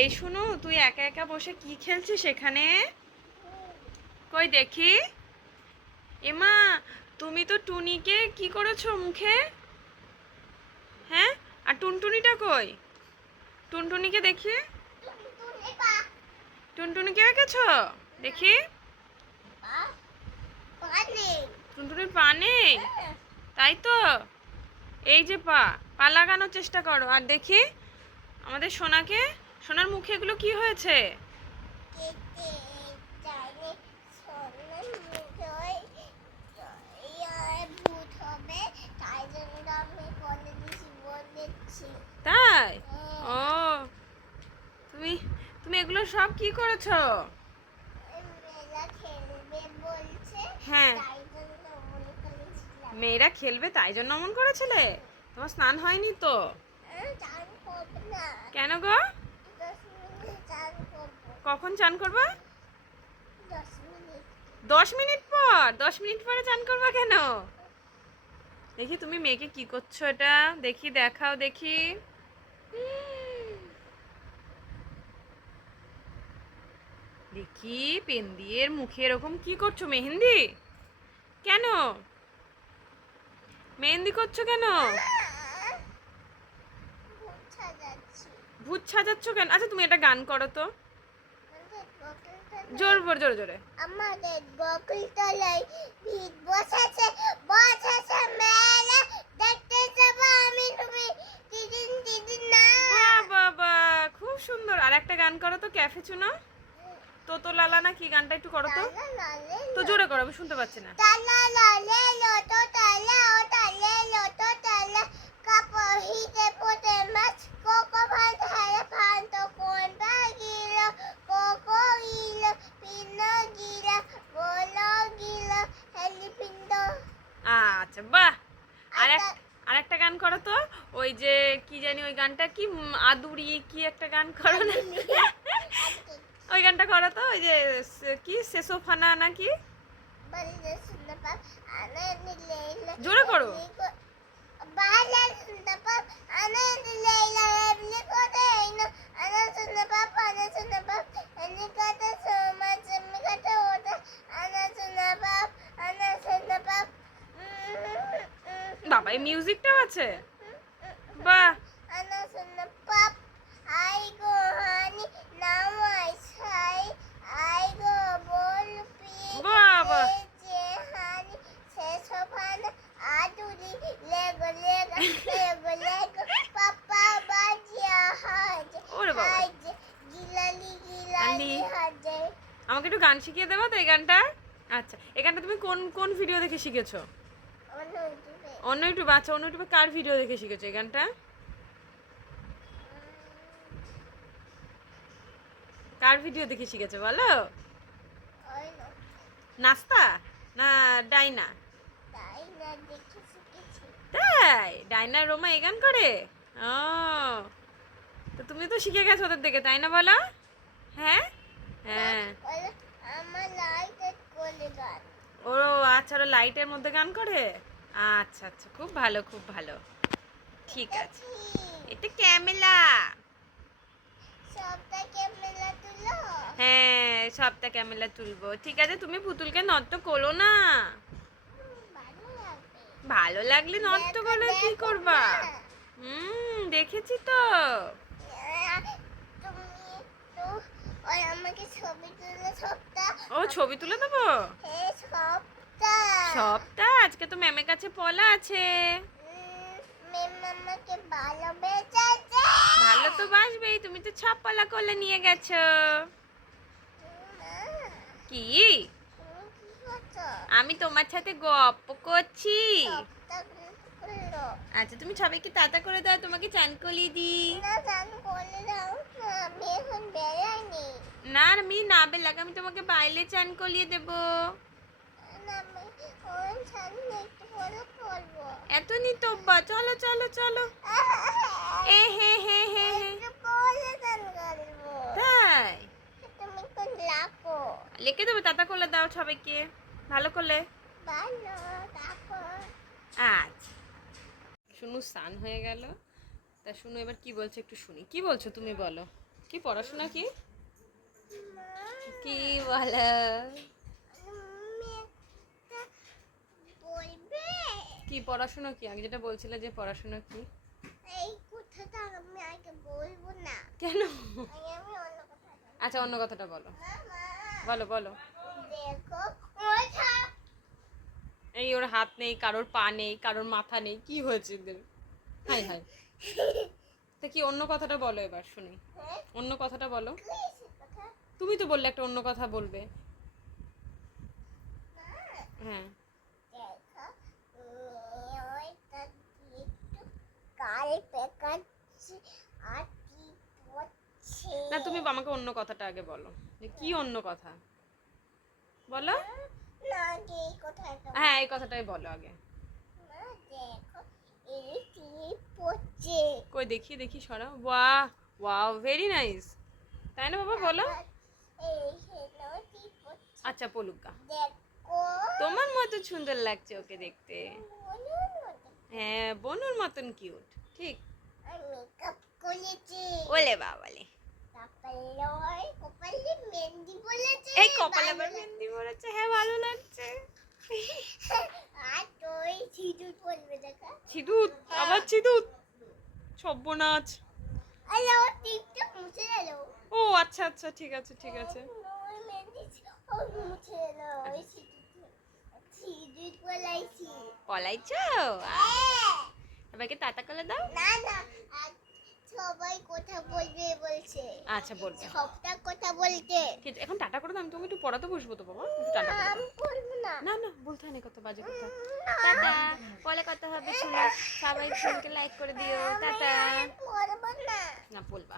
এই শুনু, তুই একা একা বসে কি খেলছিস সেখানে? কই দেখি? এমা, তুমি তো টুনিকে কি করেছ মুখে? হ্যাঁ? আর টুনটুনিটা কই? টুনটুনিকে দেখি। টুনটুনিকে এঁকেছো? দেখি। টুনটুনির পা নেই? তাই তো? এই যে পা পা লাগানোর চেষ্টা করো। আর দেখি, আমাদের সোনাকে সোনার মুখে এগুলো কি হয়েছে? তাই ও। তুমি তুমি এগুলো সব কি করেছ? হ্যাঁ। মেয়েরা খেলবে তাই জন্য অমন করেছিলে? তোমার স্নান হয়নি তো? কেন গো? কখন চান করবা? দশ মিনিট। পর? দশ মিনিট পরে চান করবা কেন? দেখি তুমি মেয়েকে কি করছ এটা? দেখি দেখাও দেখি। দেখি পেন দিয়ে এর মুখে এরকম কি করছ মেহেন্দি? কেন? মেহেন্দি করছ কেন? ভূত সাজাচ্ছ। কেন? আচ্ছা তুমি এটা গান করো তো। জোর জোর জোরে জোরে। আমাদের বকুল তলায় ভিড় বসেছে বসেছে মেলা। দেখতে যাব আমি তুমি। দিদিন দিদিন না। বাহ, বাহ, খুব সুন্দর। আর একটা গান করো তো ক্যাফে চুনো। তো তো লালা না কি গানটা একটু করো তো। তো জোরে করো আমি শুনতে পাচ্ছি না। তালা লালে লতো তালা ও তালে লতো তালা কাপহিতে পোতে মাছ ওই যে কি জানি ওই গানটা কি আদুরি কি একটা গান করো না? ওই গানটা করো তো ওই যে কি সেসোফানা নাকি বলে শুনতে পাপ আনন্দ লেলা জোরে করো বালা শুনতে পাপ আনন্দ লেলা এবলি কোতে আইনো আনন্দ শুনতে পাপ আনন্দ শুনতে পাপ এনি কাতে সমাজ মি কাতে ওটা আনন্দ শুনতে পাপ আনন্দ শুনতে পাপ বাবা এই মিউজিকটাও আছে বাহ আনন্দ শুনতে আই গো হানি নাও আই ছাই আই গো বল যে হানি শেষ হবানা আদুরি লেগো লেগো লেগো লেগো পাপা বাজিয়া হাজ ওরে বাবা। হাজ গিলালি গিলালি আলি। হাজে আমাকে একটু গান শিখিয়ে দেবো তো এই গানটা আচ্ছা এই গানটা তুমি কোন কোন ভিডিও দেখে শিখেছো অন্য একটু বাচ্চা অন্য ইউটিউবে কার ভিডিও দেখে শিখেছো এই গানটা? কার ভিডিও দেখে শিখেছো বলো? নাস্তা? না ডাইনা? তাই? ডাইনা রোমা এই গান করে? ও। তো তুমি তো শিখে গেছো ওদের দেখে তাই না বলো? হ্যাঁ? হ্যাঁ। আমার লাইট ও আচ্ছা ওরা লাইটের মধ্যে গান করে? আচ্ছা আচ্ছা। খুব ভালো খুব ভালো। ঠিক আছে। এটা ক্যামেলা। হ্যাঁ সবটা ক্যামেলা তুলবো। ঠিক আছে তুমি পুতুলকে নৃত্য করো না। ভালো লাগলে নৃত্য করলে কি করবা? হুম দেখেছি তো। ও ছবি তুলে দেবো? হে সবটা। আজকে তো ম্যামের কাছে পলা আছে। ভালো তো বাসবেই তুমি তো সব পলা নিয়ে গেছো। কি? আমি তোমার সাথে গপ্প করছি। আচ্ছা তুমি সবাইকে তাতা করে দাও তোমাকে চান আমি এখন না আমি না বেলাক আমি তোমাকে বাইলে চান কলিয়ে দেবো না, আমি ওই সামনে একটু পরে করব এত নিতব্বা চলো চলো চলো। এ হে হে হে হে। তাই? লাখো দেবো তাতা করলে দাও সবাইকে। ভালো করলে? আচ্ছা। শুনু স্নান হয়ে গেল। তা শুনু এবার কি বলছো একটু শুনি। কি বলছো তুমি বলো? কি পড়াশোনা কি? কি বলো? কি পড়াশোনা কি? আগে যেটা বলছিলে যে পড়াশোনা কি? এই কথাটা আমি আগে বলব না। কেন? আমি অন্য কথা। আচ্ছা অন্য কথাটা বলো। বলো বলো। দেখো এই ওর হাত নেই কারোর পা নেই কারোর মাথা নেই কি হয়েছে এদের? হাই হাই। তা কি অন্য কথাটা বলো এবার শুনি। হ্যাঁ? অন্য কথাটা বলো। তুমি তো বললে একটা অন্য কথা বলবে। হ্যাঁ দেখো উম, ওইটা দিয়ে একটু কাল পেকাচ্ছে আর কি পড়ছে না, তুমি আমাকে অন্য কথাটা আগে বলো। কি অন্য কথা? বলো। হ্যাঁ এই কথাটাই বলো আগে। কই দেখি দেখি সরাও। বাহ ওয়াও ভেরি নাইস তাই না বাবা, বলো। আচ্ছা পলুকা তোমার মতো সুন্দর লাগছে ওকে দেখতে। হ্যাঁ বনুর মতন কিউট ঠিক। মেকআপ করেছি। ওলে বাবালে। বলেছে এই কপালে আবার মেহেন্দি পড়েছে হ্যাঁ ভালো লাগছে। আর তুই সিঁদুর পরবে দেখা। ছিদুত আবার ছিদুত সব্যনাচ আরে ও টিপটা মুছে গেল। ও আচ্ছা আচ্ছা ঠিক আছে ঠিক আছে। সিঁদুর সিঁদুর পলাইছি। পলাইছো? হ্যাঁ। সবাইকে টাটা করে দাও? না না সবাই কথা বলবে বলছে। আচ্ছা বলবে। সবটা কথা বলতে ঠিক এখন টাটা করে দাও আমি তোমাকে একটু পড়াতে বসবো তো বাবা। টাটা আমি বলব না। না না বলতে হয় না কত বাজে কথা। টাটা। পরে কথা হবে শুনো সবাই ফোনকে লাইক করে দিও। টাটা। আমি না। না বলবা।